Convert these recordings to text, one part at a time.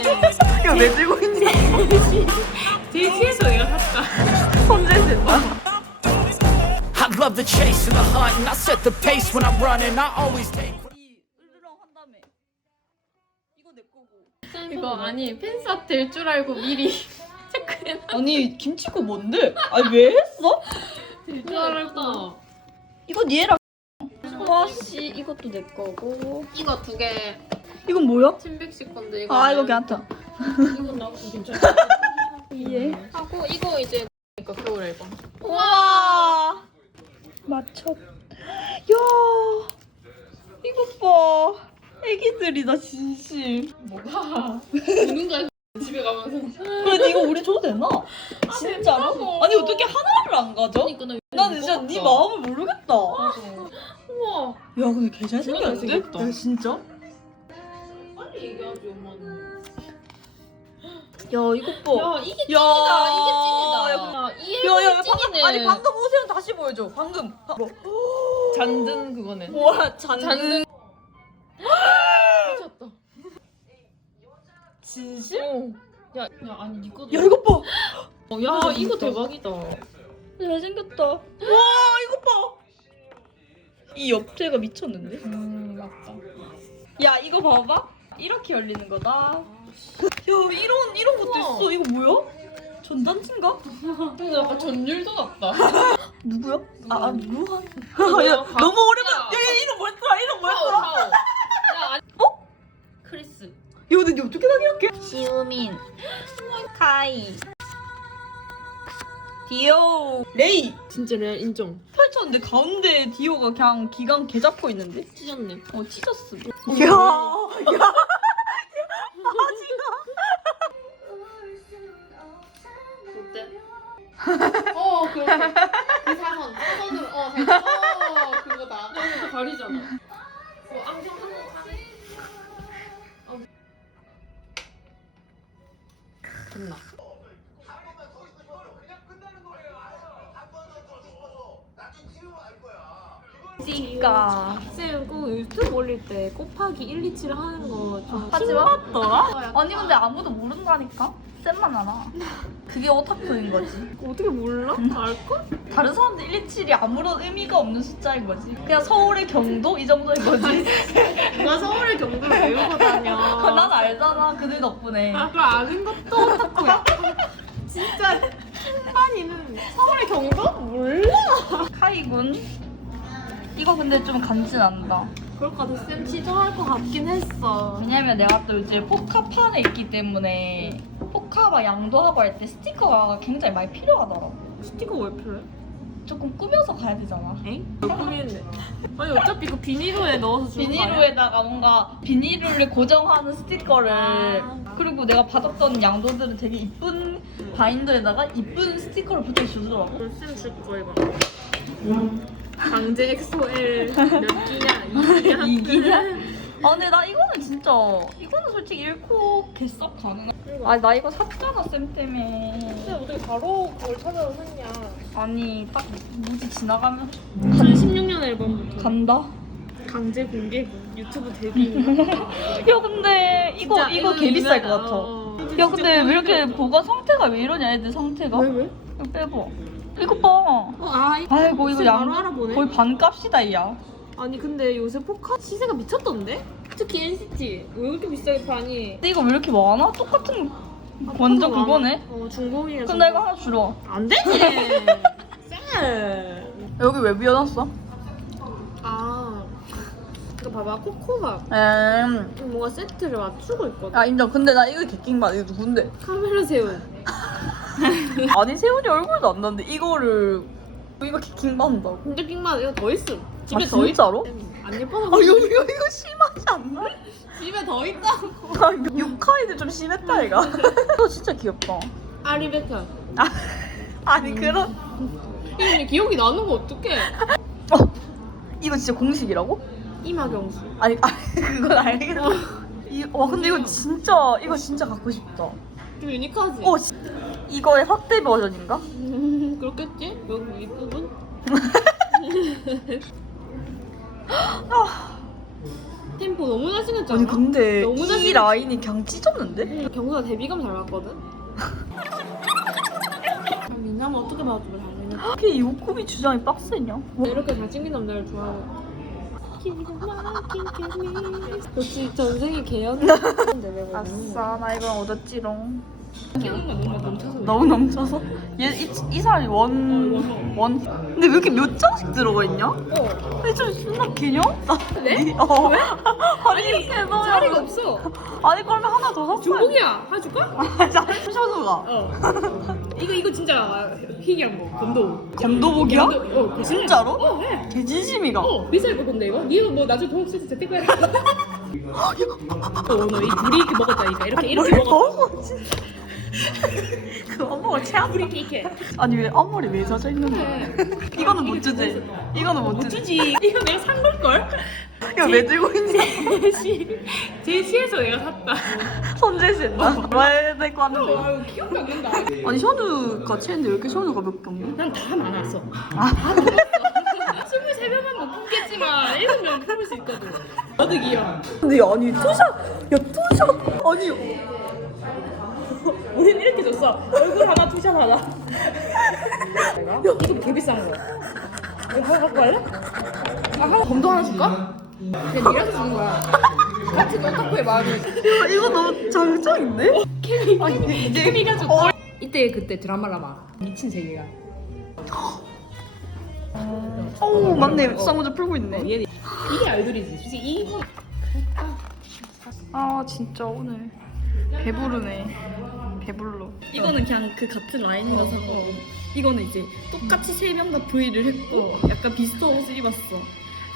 이거 왜 들고 있냐? 제시에서 내가 샀다. 손재주다. I love the chase and the hunt, and I set the pace when I'm running. I always take. 이 으르렁 한 다음에 이거 내 거고. 이거 아니 팬사 될 줄 알고 미리 체크해. 아니 김치국 뭔데? 아니 왜 했어? 될줄 알고. 이거 니에라. 와씨 이것도 내 거고. 이거 두 개. 이건 뭐야? 침백식 건데 이거. 아 이거 괜찮다. 이건 나도 괜찮아. 이해. 하고 이거 이제 이거 겨울 앨범. 와 맞췄. 야 이것 봐. 애기들이다 진심. 뭐가? 우는 거야 집에 가면서. 근데 이거 우리 줘도 되나? 진짜로? 괜찮아. 아니 어떻게 하나를 안 가져? 그러니까 나 진짜 네 마음을 모르겠다. 야 우와. 근데 개 잘생겼는데? 야 진짜? 얘기하지 엄마는. 야 이것 봐. 야 이게 야. 찐이다. 이게 찐이다. 야, 이 앨범 방금 찐이네. 아니 방금 오세요 다시 보여줘. 방금. 바- 뭐. 잔든 그거네. 와 잔든. 잔든. 미쳤다. 진심? 어. 야, 야 아니 이거. 야 이것 봐. 어, 야 이거 대박이다. 잘생겼다. 와 이것 봐. 이 옆태가 미쳤는데? 음 맞다. 야 이거 봐봐. 이렇게 열리는 거다. 야 이런 이런 것도 우와. 있어. 이거 뭐야? 전단지인가? 근데 약간 전율도 같다. 누구야? 아, 아 누구야? 뭐야, 야, 가- 너무 오래된. 야. 야, 야 이름 뭐였더라? 이름 뭐였더라? 파오. 야 아니. 어? 크리스. 야 근데 니 어떻게 다 기억해? 시우민, 카이, 디오, 레이. 진짜 레 인정. 펼쳤는데 가운데 디오가 그냥 기강 개 잡고 있는데? 찢었네. 어 찢었어. 야, 야. 어때? 어 그렇게. 그 사선 사선으로 어 살짝 어 그거다. 이거 가리잖아. 어 안경 한번 가네. 어. 됐나? 찌까. 쌤, 꼭 유튜브 올릴 때 곱하기 1, 2, 7 하는 거좀 하지 마. 아니 근데 아무도 모른다니까. 쌤만 알아. 그게 오타쿠인 거지. 어떻게 몰라? 알걸? 다른 사람들 1, 2, 7이 아무런 의미가 없는 숫자인 거지. 그냥 서울의 경도 이 정도인 거지. 누가 서울의 경도를 외우고 다녀. 난 알잖아. 그들 덕분에. 아, 그걸 아는 것도 오타쿠야. 진짜 한이는 서울의 경도? 몰라. 카이군. 이거 근데 좀 간지 난다. 그럴 것 같아. 쌤 취조할 것 같긴 했어. 왜냐면 내가 또 이제 포카판에 있기 때문에 포카와 양도하고 할 때 스티커가 굉장히 많이 필요하더라고. 스티커 왜 필요해? 조금 꾸며서 가야 되잖아. 엥? 꾸미는데. 아니 어차피 그 비닐로에 넣어서 주는 거 아니야? 비닐로에다가 뭔가 비닐을 고정하는 스티커를 아. 그리고 내가 받았던 양도들은 되게 이쁜 바인더에다가 이쁜 스티커를 붙여 주더라고. 그럼 쌤줄 거 이거. 강제 엑소엘 몇 기냐? 이 기냐? 아 근데 나 이거는 진짜 이거는 솔직히 잃고 개썩 가능한. 아니 나 이거 샀잖아 쌤 때문에. 쌤 어떻게 바로 그걸 찾아서 샀냐? 아니 딱 무지 지나가면 2016년 앨범부터 간다. 강제 공개고 유튜브 데뷔. 야 근데 이거 이거 개 비쌀 것 같아. 야 근데 왜 이렇게 보관 상태가 왜 이러냐 애들 상태가. 왜 왜? 이거 빼봐. 이거 봐. 어, 아 이거 아이고 이거 쌤양 바로 알아보네. 거의 반값이다 야. 아니 근데 요새 포카 시세가 미쳤던데? 특히 NCT 왜 이렇게 비싸게 파니? 근데 이거 왜 이렇게 많아? 똑같은 완전 포카 그거네. 많아. 어 중고이야. 나 이거 하나 주러. 안 되지. 쌤. 여기 왜 비워놨어? 아. 이거 봐봐 코코가 음. 뭔가 세트를 맞추고 있거든. 아 인정. 근데 나 이거 개킹받아. 이거 누군데? 카메라 세운. 아니 세훈이 얼굴도 안 나는데 이거를 이거 개킹받는다고. 근데 킹만 이거 더 있음. 집에 아, 더 있. 진짜로? 안 예뻐서. 아 이거 이거 이거 심하지 않나? 집에 더 있다고. 아 이거 육카이드 좀 심했다 이가. 이거 진짜 귀엽다. 아리베카. 아니 그런. 이름이 기억이 나는 거 어떡해? 어 이거 진짜 공식이라고? 이마경수. 아니 아 그건 알겠어. 이, 와 근데 이거 진짜 이거 진짜 갖고 싶다. 좀 유니크하지? 어 시- 이거의 확대 버전인가? 음, 그렇겠지? 여기 이 부분? 템포 너무 잘생겼 잘생겼잖아. 아니 근데 너무 이 잘생겼어. 라인이 그냥 찢었는데? 응, 경수가 데뷔감 잘 봤거든. 민남은 어떻게 봐주면 잘생겼어? 어떻게 요코비 주장이 빡세냐? 이렇게 잘생긴 남자를 좋아하고. 역시 전생이 왜 그러니? 아싸 나 이건 얻었지롱 너무 넘쳐서. 얘, 이, 이 사람이 원, 원 근데 왜 이렇게 몇 장씩 들어가 있냐? 어. 근데 좀 존나 개념? 네? 어. 왜? 아니 이렇게 넣어야 자리가 없어. 아니 그러면 하나 더 샀어요 중복이야. 해줄까? 션우가 어. 이거 이거 진짜 희귀한 거. 검도. 검도복이야? 검도, 어, 거짓말. 진짜로? 어, 해. 개 진심이가 어, 비쌀 거 근데 이거? 니가 뭐 나중에 돈 없을 때 재택 해라. 어, 너이 둘이 이렇게 먹었다니까. 이렇게 이렇게. 먹어 진짜 그 엄마가 최악 우리 케이크. 아니 왜 앞머리 왜 젖어 있는 거야 그래. 이거는 못 주지 이거는 못못 주지 주지. 이거 내가 산 걸 걸? 이거 왜 들고 있냐 제시. 제시에서 내가 샀다. 손재신다 왜 데리고 왔는데 아유, 기억이 안 난다. 아니 션우가 채인데 왜 이렇게 션우가 몇 개 없냐 난 다 많았어. 아. 다 많았어. 23명은 못 뽑겠지만 7명 뽑을 수 있거든. 어득이요. 근데 아니 투샷 야 투샷 아니 이렇게 줬어. 얼굴 하나, 투샷 하나. 내가? 이거 개 비싼 거. 이거 하나 갖고 갈래? 아, 하나 검도 하나 줄까? 그냥 니라서 주는 거야. 같은 오타쿠의 마음이. 야 이거 너무 장점인데? 케미, 아니, 케미, 케미가 좋 어. 이때 그때 드라마라 막 미친 세계가. 어 맞네 쌍문제 풀고 있네 얘 이게 아이돌이지. 솔직히 이거 아 진짜 오늘 배부르네 배불러. 이거는 그냥 그 같은 라인이라서. 산 거고 이거는 이제 똑같이 세 명다 V를 했고 약간 비슷한 옷을 입었어.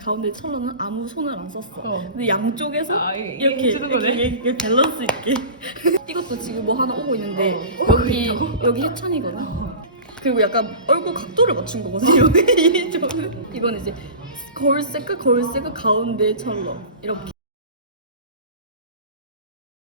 가운데 철로는 아무 손을 안 썼어. 어. 근데 양쪽에서 아, 이게- 이렇게 이게 해주는 거네? 이렇게, 이렇게 밸런스 있게. 이것도 지금 뭐 하나 오고 있는데 여기 여기 해찬이거든. 그리고 약간 얼굴 각도를 맞춘 거거든요 이건 이제 거울 세크 거울 세크 가운데 철로. 이렇게